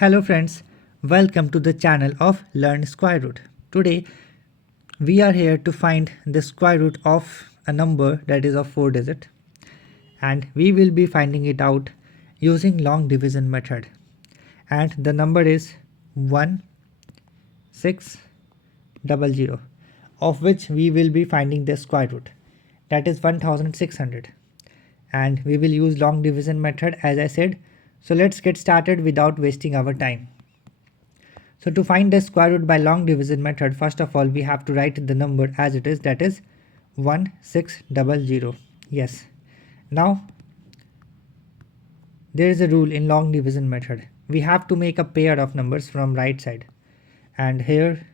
Hello friends, welcome to the channel of Learn Square Root. Today we are here to find the square root of a number that is of 4 digits, and we will be finding it out using long division method, and the number is 1600, of which we will be finding the square root, that is 1600, and we will use long division method as I said. So let's get started without wasting our time. So to find the square root by long division method, first of all we have to write the number as it is, that is 1600. Yes. Now there is a rule in long division method. We have to make a pair of numbers from right side, and here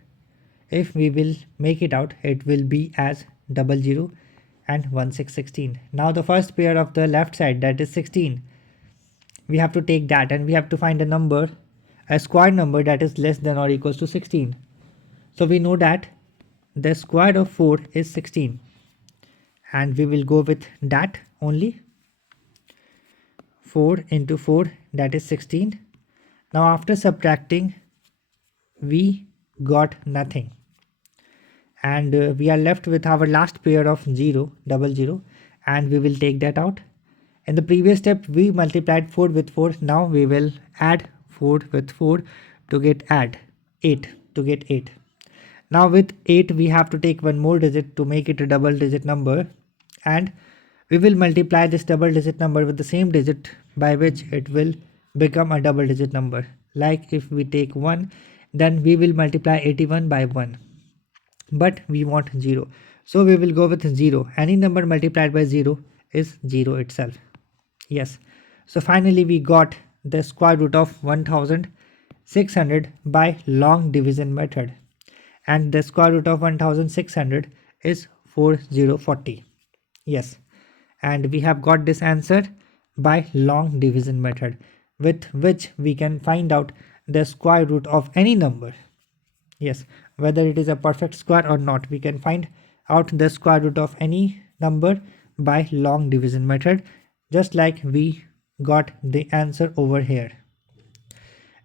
if we will make it out, it will be as 00 and 1616. Now the first pair of the left side, that is 16, we have to take that, and we have to find a square number that is less than or equals to 16. So we know that the square of 4 is 16, and we will go with that only. 4 into 4, that is 16. Now after subtracting we got nothing, and we are left with our last pair of 00, and we will take that out. In the previous step we multiplied 4 with 4. Now we will add 4 with 4 to get 8 to get 8. Now with 8 we have to take one more digit to make it a double digit number, and we will multiply this double digit number with the same digit by which it will become a double digit number. Like if we take 1, then we will multiply 81 by 1, but we want 0, so we will go with 0. Any number multiplied by 0 is 0 itself. Yes. So finally we got the square root of 1600 by long division method, and the square root of 1600 is 4040. Yes, and we have got this answer by long division method, with which we can find out the square root of any number. Yes, whether it is a perfect square or not, we can find out the square root of any number by long division method, just like we got the answer over here.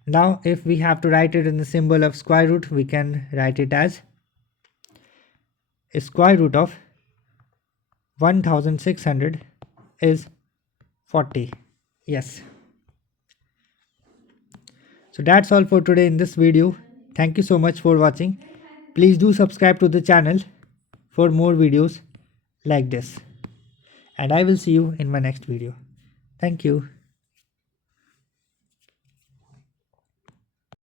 Now if we have to write it in the symbol of square root, we can write it as a square root of 1600 is 40. Yes. So that's all for today in this video. Thank you so much for watching. Please do subscribe to the channel for more videos like this, and I will see you in my next video. Thank you.